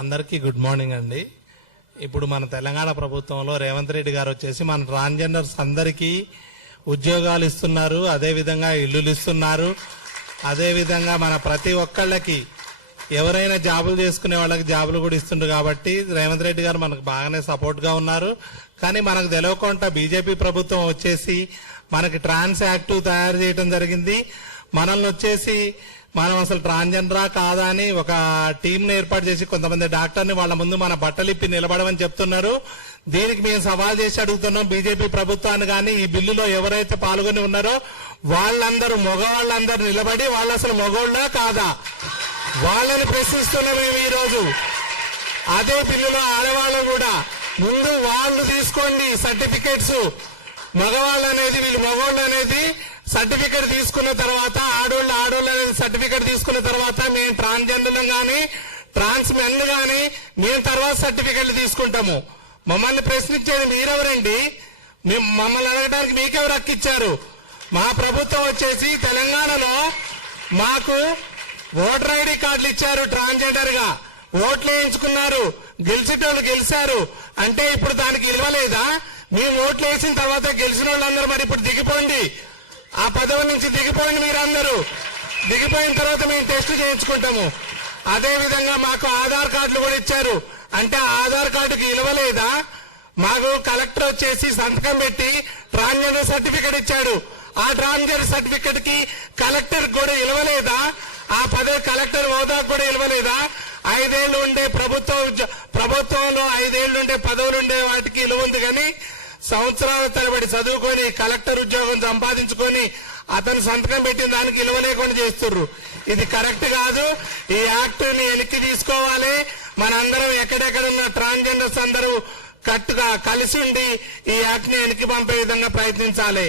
అందరికీ good morning అండి. ఇప్పుడు మన తెలంగాణ ప్రభుత్వంలో రేవంత్ రెడ్డి గారు వచ్చేసి మన ట్రాన్స్జెండర్స్ అందరికీ ఉద్యోగాలు ఇస్తున్నారు, అదేవిధంగా ఇల్లులు ఇస్తున్నారు, అదేవిధంగా మన ప్రతి ఒక్కళ్ళకి ఎవరైనా జాబులు చేసుకునే వాళ్ళకి జాబులు కూడా ఇస్తుండ్రు. కాబట్టి రేవంత్ రెడ్డి గారు మనకు బాగానే సపోర్ట్ గా ఉన్నారు. కానీ మనకు తెలియకుండా బీజేపీ ప్రభుత్వం వచ్చేసి మనకి ట్రాన్స్ యాక్ట్ తయారు చేయడం జరిగింది. మనల్ని వచ్చేసి మనం అసలు ట్రాన్స్జెండరా కాదా అని ఒక టీంను ఏర్పాటు చేసి కొంతమంది డాక్టర్ని వాళ్ళ ముందు మన బట్టలిప్పి నిలబడమని చెప్తున్నారు. దీనికి మేము సవాల్ చేసి అడుగుతున్నాం బీజేపీ ప్రభుత్వాన్ని. కానీ ఈ బిల్లులో ఎవరైతే పాల్గొని ఉన్నారో వాళ్ళందరూ మగవాళ్ళందరూ నిలబడి వాళ్ళు అసలు మగోళ్ళా కాదా వాళ్ళని ప్రశ్నిస్తున్నాం మేము ఈ రోజు. అదే బిల్లులో ఆడవాళ్ళు కూడా ముందు వాళ్ళు తీసుకోండి సర్టిఫికేట్స్. మగవాళ్ళు అనేది వీళ్ళు మగవాళ్ళు అనేది సర్టిఫికేట్ తీసుకున్న తర్వాత ఆడోళ్ళు అనేది సర్టిఫికేట్ తీసుకున్న తర్వాత మేము ట్రాన్స్జెండర్లు కానీ ట్రాన్స్ మెన్ కానీ మేము తర్వాత సర్టిఫికేట్లు తీసుకుంటాము. మమ్మల్ని ప్రశ్నించేది మీరెవరండి? మమ్మల్ని అడగడానికి మీకెవరు హక్కిచ్చారు? మా ప్రభుత్వం వచ్చేసి తెలంగాణలో మాకు ఓటర్ ఐడి కార్డులు ఇచ్చారు. ట్రాన్స్జెండర్ గా ఓట్లు వేయించుకున్నారు, గెలిచేటోళ్ళు గెలిచారు. అంటే ఇప్పుడు దానికి ఇవ్వలేదా? మేము ఓట్లు వేసిన తర్వాత గెలిచిన వాళ్ళందరూ మరి ఇప్పుడు దిగిపోండి, ఆ పదవి నుంచి దిగిపోయింది. మీరందరూ దిగిపోయిన తర్వాత మేము టెస్ట్ చేయించుకుంటాము. అదే విధంగా మాకు ఆధార్ కార్డులు కూడా ఇచ్చారు. అంటే ఆధార్ కార్డుకి ఇవ్వలేదా? మాకు కలెక్టర్ వచ్చేసి సంతకం పెట్టి ట్రాన్స్జెండర్ సర్టిఫికెట్ ఇచ్చాడు. ఆ ట్రాన్స్జెండర్ సర్టిఫికెట్ కి కలెక్టర్ కూడా ఇవ్వలేదా? ఆ పదవి కలెక్టర్ హోదాకు కూడా ఇవ్వలేదా? 5 ఏళ్లు ఉండే ప్రభుత్వంలో 5 ఏళ్లు ఉండే పదవులు ఉండే వాటికి ఇలువ ఉంది. కానీ సంవత్సరాల తరబడి చదువుకొని కలెక్టర్ ఉద్యోగం సంపాదించుకొని అతను సంతకం పెట్టిన దానికి ఇలువ లేకుండా చేస్తుర్రు. ఇది కరెక్ట్ కాదు. ఈ యాక్ట్ ని వెనక్కి తీసుకోవాలి. మనందరం ఎక్కడెక్కడ ఉన్న ట్రాన్స్జెండర్స్ అందరూ కట్టుగా కలిసి ఉండి ఈ యాక్ట్ ని వెనక్కి పంపే విధంగా ప్రయత్నించాలి.